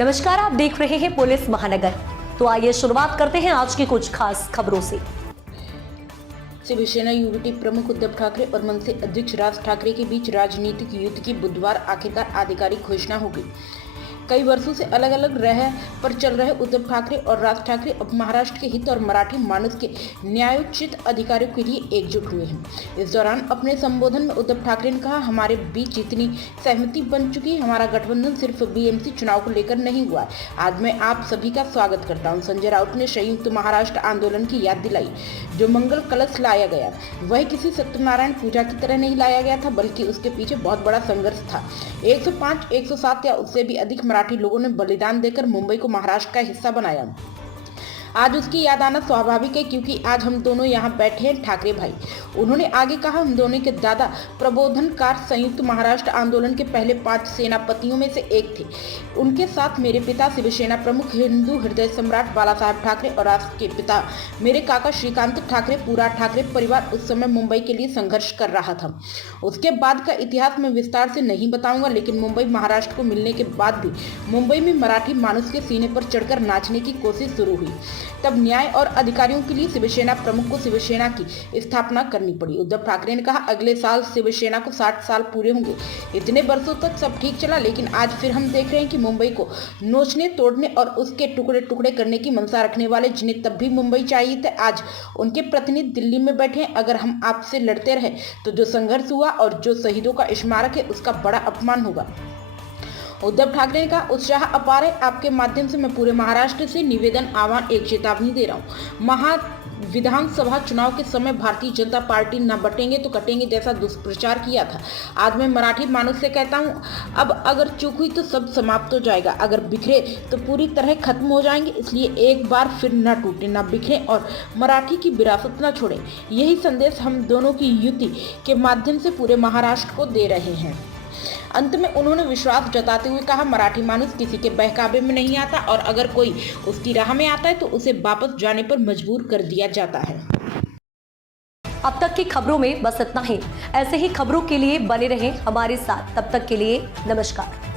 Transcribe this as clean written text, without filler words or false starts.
नमस्कार, आप देख रहे हैं पुलिस महानगर। तो आइए शुरुआत करते हैं आज की कुछ खास खबरों से। शिवसेना युवती प्रमुख उद्धव ठाकरे और मनसे अध्यक्ष राज ठाकरे के बीच राजनीतिक युद्ध की बुधवार आखिरकार आधिकारिक घोषणा हो गई। कई वर्षों से अलग अलग राह पर चल रहे उद्धव ठाकरे और राज ठाकरे अब महाराष्ट्र के हित और मराठी मानस के न्यायोचित अधिकारियों के लिए एकजुट हुए हैं। इस दौरान अपने संबोधन में उद्धव ठाकरे ने कहा, हमारे बीच इतनी सहमति बन चुकी है, हमारा गठबंधन सिर्फ बीएमसी चुनाव को लेकर नहीं हुआ है। आज मैं आप सभी का स्वागत करता हूँ। संजय राउत ने संयुक्त महाराष्ट्र आंदोलन की याद दिलाई, जो मंगल कलश लाया गया वह किसी सत्यनारायण पूजा की तरह नहीं लाया गया था, बल्कि उसके पीछे बहुत बड़ा संघर्ष था। 105, 107 या उससे भी अधिक मराठी लोगों ने बलिदान देकर मुंबई को महाराष्ट्र का हिस्सा बनाया। आज उसकी याद आना स्वाभाविक है, क्योंकि आज हम दोनों यहाँ बैठे हैं, ठाकरे भाई। उन्होंने आगे कहा, हम दोनों के दादा प्रबोधनकार संयुक्त महाराष्ट्र आंदोलन के पहले 5 सेनापतियों में से एक थे। उनके साथ मेरे पिता शिवसेना प्रमुख हिंदू हृदय सम्राट बाला साहेब ठाकरे और राष्ट्र के पिता मेरे काका श्रीकांत ठाकरे, पूरा ठाकरे परिवार उस समय मुंबई के लिए संघर्ष कर रहा था। उसके बाद का इतिहास मैं विस्तार से नहीं बताऊंगा, लेकिन मुंबई महाराष्ट्र को मिलने के बाद भी मुंबई में मराठी मानुस के सीने पर चढ़कर नाचने की कोशिश शुरू हुई। तब न्याय और अधिकारियों के लिए शिवसेना प्रमुख को शिवसेना की स्थापना करनी पड़ी। उद्धव ठाकरे ने कहा, अगले साल शिवसेना को 60 साल पूरे होंगे। इतने वर्षों तक सब ठीक चला, लेकिन आज फिर हम देख रहे हैं कि मुंबई को नोचने, तोड़ने और उसके टुकड़े टुकड़े करने की मंशा रखने वाले, जिन्हें तब भी मुंबई चाहिए थे, आज उनके प्रतिनिधि दिल्ली में बैठे हैं। अगर हम आपसे लड़ते रहे तो जो संघर्ष हुआ और जो शहीदों का स्मारक है, उसका बड़ा अपमान होगा। उद्धव ठाकरे ने कहा, उत्साह अपार है। आपके माध्यम से मैं पूरे महाराष्ट्र से निवेदन, आह्वान, एक चेतावनी दे रहा हूँ। विधानसभा चुनाव के समय भारतीय जनता पार्टी न बटेंगे तो कटेंगे जैसा दुष्प्रचार किया था। आज मैं मराठी मानुस से कहता हूँ, अब अगर चूक हुई तो सब समाप्त हो जाएगा, अगर बिखरे तो पूरी तरह खत्म हो जाएंगे। इसलिए एक बार फिर न टूटे, न बिखरे और मराठी की विरासत न छोड़ें। यही संदेश हम दोनों की युति के माध्यम से पूरे महाराष्ट्र को दे रहे हैं। अंत में उन्होंने विश्वास जताते हुए कहा, मराठी मानुस किसी के बहकावे में नहीं आता और अगर कोई उसकी राह में आता है तो उसे वापस जाने पर मजबूर कर दिया जाता है। अब तक की खबरों में बस इतना ही। ऐसे ही खबरों के लिए बने रहें हमारे साथ। तब तक के लिए नमस्कार।